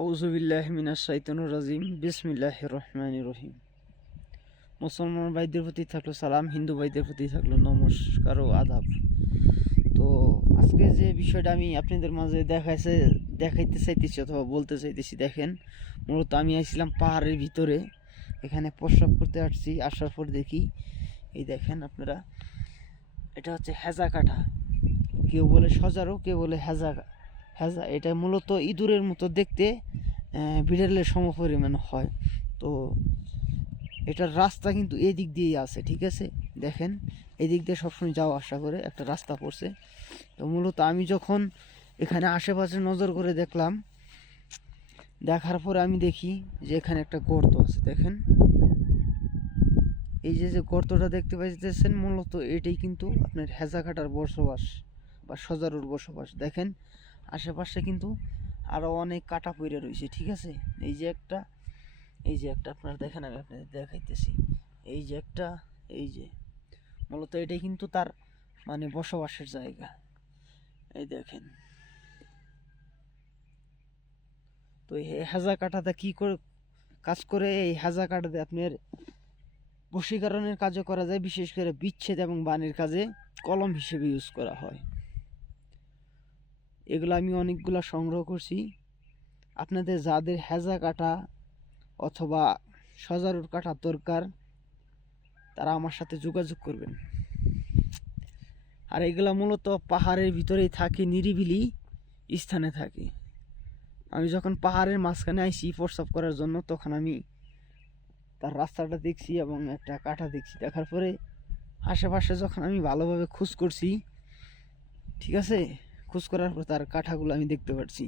আউযুবিল্লাহি মিনাশ শাইতানির রাজিম। বিসমিল্লাহির রহমানির রহিম। মুসলমান ভাইদের প্রতি থাকলো সালাম, হিন্দু ভাইদের প্রতি থাকলো নমস্কার ও আদাব। তো আজকে যে বিষয়টা আমি আপনাদের মাঝে দেখাইতে চাইতেছি অথবা বলতে চাইতেছি, দেখেন, মূলত আমি আসছিলাম পাহাড়ের ভিতরে, এখানে প্রস্রাব করতে আসছি। আসার পর দেখি, এই দেখেন আপনারা, এটা হচ্ছে হেজা কাঠা, কেউ বলে সজারু, কেউ বলে হেজা। এটা মূলত ইঁদুরের মতো দেখতে, বিড়ালের সমপরিমাণ হয়। তো এটার রাস্তা কিন্তু এদিক দিয়েই আছে, ঠিক আছে। দেখেন, এদিক দিয়ে সবসময় যাওয়া আসা করে একটা রাস্তা পড়ছে। তো মূলত আমি যখন এখানে আশেপাশে নজর করে দেখলাম, দেখার পরে আমি দেখি যে এখানে একটা গর্ত আছে। দেখেন, এই যে গর্তটা দেখতে পাইতেছেন, মূলত এটাই কিন্তু আপনার হেজা কাটার বসবাস বা সজারুর বসবাস। দেখেন, আশেপাশে কিন্তু আরও অনেক কাটা পড়ে রয়েছে, ঠিক আছে। এই যে একটা আপনারা দেখেন, আমি আপনাদের দেখাইতেছি। এই যে একটা, এই যে মূলত এটাই কিন্তু তার মানে বসবাসের জায়গা। এই দেখেন, তো এই হেজা কাটাতে কি করে কাজ করে? এই হেজা কাটাতে আপনার বশীকরণের কাজও করা যায়, বিশেষ করে বিচ্ছেদ এবং বানের কাজে কলম হিসেবে ইউজ করা হয়। এগুলো আমি অনেকগুলো সংগ্রহ করছি। আপনাদের যাদের হেজা কাটা অথবা সজারুর কাটা দরকার, তারা আমার সাথে যোগাযোগ করবেন। আর এগুলা মূলত পাহাড়ের ভিতরেই থাকে, নিরিবিলি স্থানে থাকে। আমি যখন পাহাড়ের মাঝখানে আইছি প্রস্রাব করার জন্য, তখন আমি তার রাস্তাটা দেখছি এবং একটা কাঠা দেখছি। দেখার পরে আশেপাশে যখন আমি ভালোভাবে খোঁজ করছি, ঠিক আছে, খোঁজ করার পর তার কাঠাগুলো আমি দেখতে পাচ্ছি।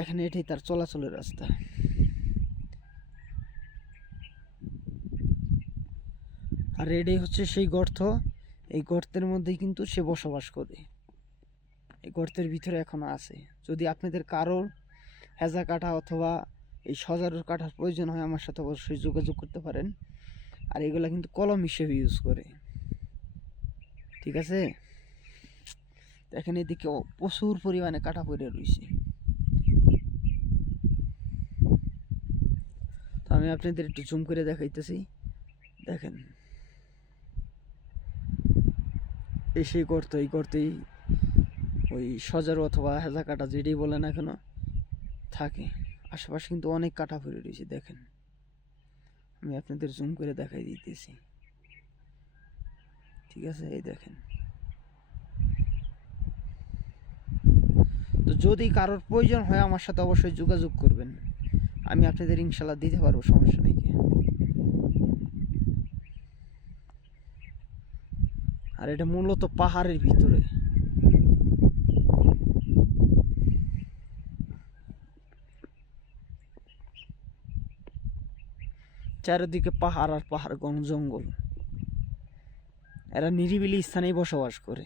এখানে এটাই তার চলাচলের রাস্তা। আর এটাই হচ্ছে সেই গর্ত। এই গর্তের মধ্যেই কিন্তু সে বসবাস করে। এই গর্তের ভিতরে এখনো আছে। যদি আপনাদের কারোর হেজা কাঠা অথবা এই সজারুর কাঠার প্রয়োজন হয়, আমার সাথে অবশ্যই যোগাযোগ করতে পারেন। আর এগুলা কিন্তু কলম হিসেবে ইউজ করে, ঠিক আছে। দেখেন, এদিকে প্রচুর পরিমাণে কাটা পড়ে রয়েছে। তো আমি আপনাদের একটু জুম করে দেখাইতেছি। দেখেন, এই সেই গর্ত, এই গর্তেই ওই সজারু অথবা হেজা কাটা যেটাই বলে না কেন থাকে। আশেপাশে কিন্তু অনেক কাটা পড়ে রয়েছে। দেখেন, আমি আপনাদের জুম করে দেখাই দিতেছি, ঠিক আছে। এই দেখেন, তো যদি কারোর প্রয়োজন হয় আমার সাথে অবশ্যই যোগাযোগ করবেন। আমি আপনাদের ইনশাল্লাহ দিতে পারবো, সমস্যা নেই। আর এটা মূলত পাহাড়ের ভিতরে। চারিদিকে পাহাড় আর পাহাড়, জঙ্গল। এরা নিরিবিলি স্থানেই বসবাস করে।